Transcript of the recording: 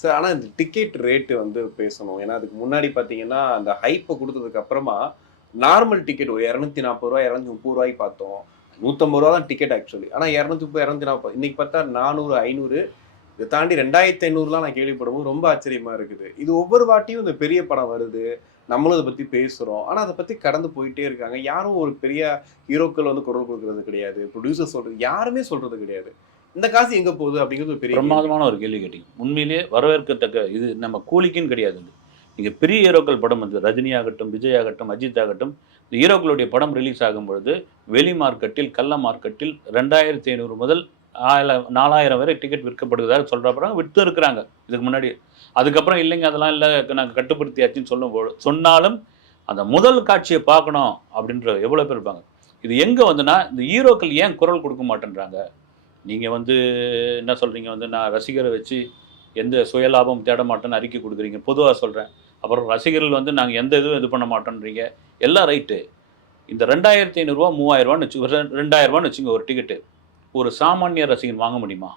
Sir ஆனா இந்த ticket rate வந்து பேசணும். ஏன்னா அதுக்கு முன்னாடி பார்த்தீங்கன்னா, அந்த ஹைப்ப குடுத்ததுக்கு அப்புறமா, நார்மல் டிக்கெட் ஒரு ரூ. 240 ரூ. 230 பார்த்தோம். ரூ. 150 தான் டிக்கெட் ஆக்சுவலி. ஆனா 230, 240 இன்னைக்கு பார்த்தா 400, 500 இத தாண்டி 2500லாம் நான் கேள்விப்படும்போது ரொம்ப ஆச்சரியமா இருக்குது. இது ஒவ்வொரு வாட்டியும் இந்த பெரிய படம் வருது. நம்மளும் இத பத்தி பேசுறோம். ஆனா அத பத்தி கடந்து போயிட்டே இருக்காங்க. யாரும் ஒரு பெரிய ஹீரோக்கள் வந்து குரல் குடுக்குறது கிடையாது. புரொடியூசர் சொல்றது யாருமே சொல்றது கிடையாது. இந்த காசு எங்க போகுது அப்படிங்கிறது ஒரு பெரிய கேள்வி. பிரமாதமான ஒரு கேள்வி கேட்டீங்க. உண்மையிலேயே வரவேற்கத்தக்க இது நம்ம கூலிக்குன்னு கிடையாது இது. நீங்க பெரிய ஹீரோக்கள் படம் வந்து ரஜினி ஆகட்டும், விஜய் ஆகட்டும், அஜித் ஆகட்டும், இந்த ஹீரோக்களுடைய படம் ரிலீஸ் ஆகும்பொழுது, வெளி மார்க்கெட்டில், கள்ள மார்க்கெட்டில் 2500 முதல் 4000 வரை டிக்கெட் விற்கப்படுவதாக சொல்றப்பறம் வித்து இருக்கிறாங்க. இதுக்கு முன்னாடி. அதுக்கப்புறம் இல்லைங்க அதெல்லாம் இல்ல நாங்க கட்டுப்படுத்தியாச்சுன்னு சொன்னாலும், அந்த முதல் காட்சிய பார்க்கணும் அப்படின்ற எவ்வளோ பேர் இருப்பாங்க. இது எங்க வந்துன்னா, இந்த ஹீரோக்கள் ஏன் குரல் குடுக்க மாட்டேன்றாங்க? நீங்க வந்து என்ன சொல்றீங்க வந்து, நான் ரசிகர வச்சு எந்த சுயலாபமும் தேட மாட்டேன்னு அறிக்கை குடுக்குறீங்க. பொதுவா சொல்றேன். அப்புறம் ரசிகர்கள் வந்து நாங்க எந்த இதுவும் இது பண்ண மாட்டோன்றீங்க. எல்லாம் ரைட்டு. இந்த ரூ. 2500 ரூ. 3000 வச்சு ஒரு ரூ. 2000 வச்சுக்கங்க ஒரு டிக்கெட்டு. ஒரு சாமானிய ரசிகன் வாங்க முடியுமா?